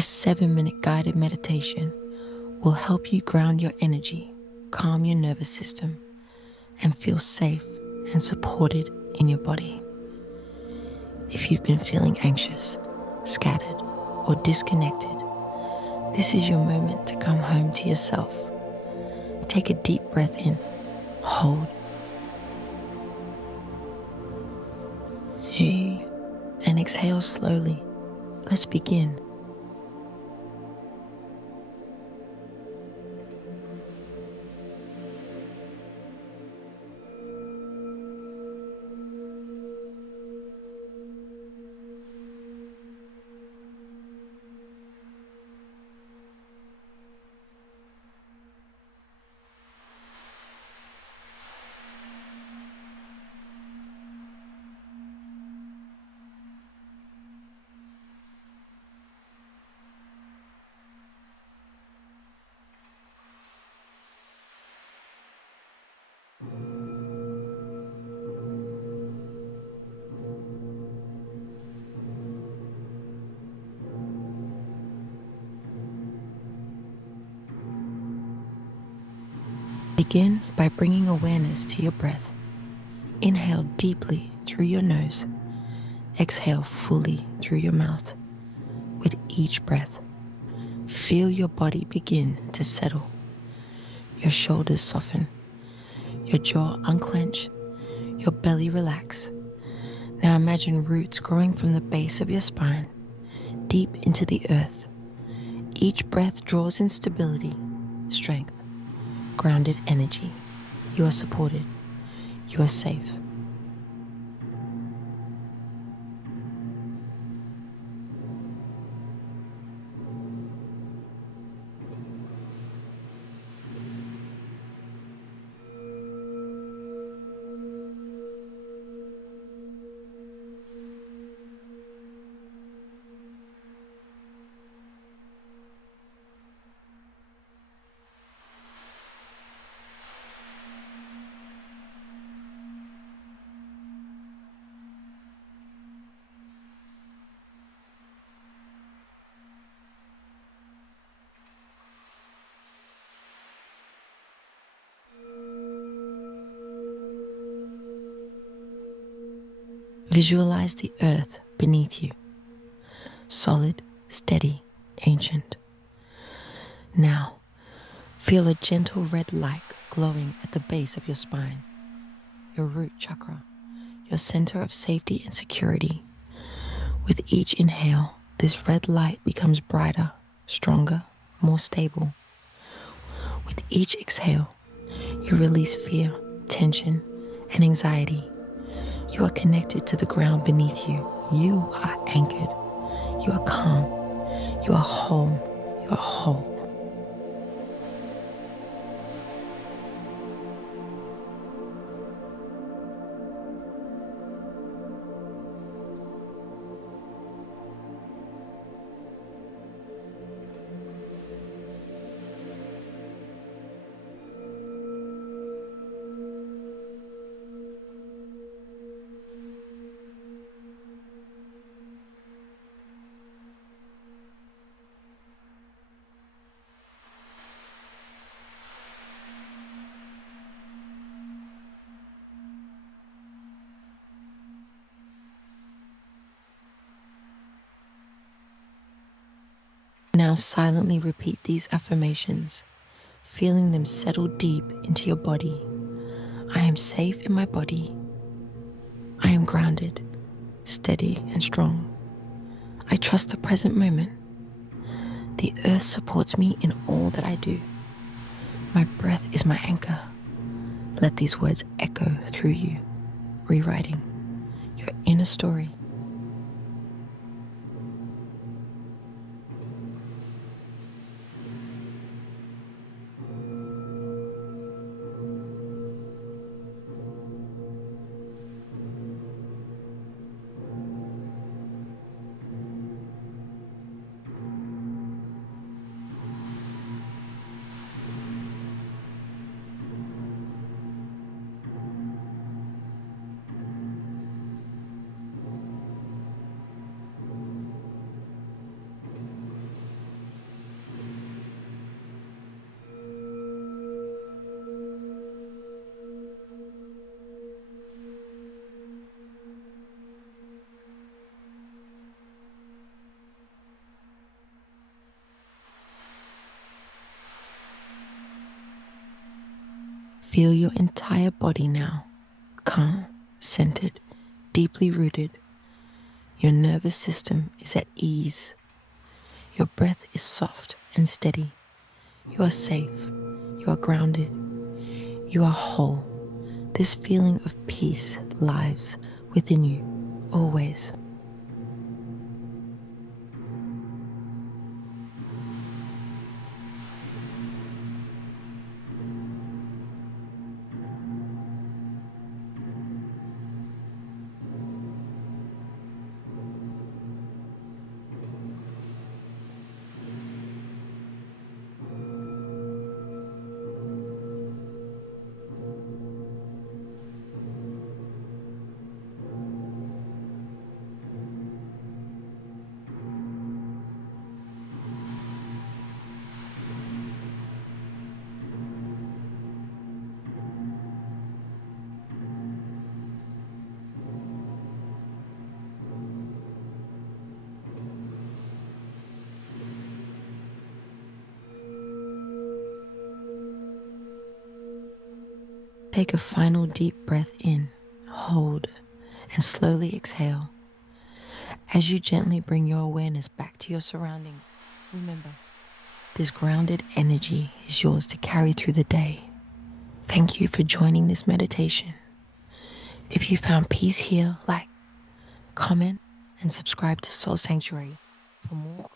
This 7-minute guided meditation will help you ground your energy, calm your nervous system, and feel safe and supported in your body. If you've been feeling anxious, scattered, or disconnected, this is your moment to come home to yourself. Take a deep breath in, hold, and exhale slowly. Let's begin. Begin by bringing awareness to your breath. Inhale deeply through your nose. Exhale fully through your mouth. With each breath, feel your body begin to settle. Your shoulders soften. Your jaw unclench. Your belly relax. Now imagine roots growing from the base of your spine, deep into the earth. Each breath draws in stability, strength, grounded energy. You are supported. You are safe. Visualize the earth beneath you, solid, steady, ancient. Now, feel a gentle red light glowing at the base of your spine, your root chakra, your center of safety and security. With each inhale, this red light becomes brighter, stronger, more stable. With each exhale, you release fear, tension, and anxiety. You are connected to the ground beneath you. You are anchored. You are calm. You are home. You are whole. Now silently repeat these affirmations, feeling them settle deep into your body. I am safe in my body. I am grounded, steady, and strong. I trust the present moment. The earth supports me in all that I do. My breath is my anchor. Let these words echo through you, rewriting your inner story. Feel your entire body now, calm, centered, deeply rooted. Your nervous system is at ease. Your breath is soft and steady. You are safe. You are grounded. You are whole. This feeling of peace lives within you, always. Take a final deep breath in, hold, and slowly exhale. As you gently bring your awareness back to your surroundings, remember, this grounded energy is yours to carry through the day. Thank you for joining this meditation. If you found peace here, like, comment, and subscribe to Soul Sanctuary for more.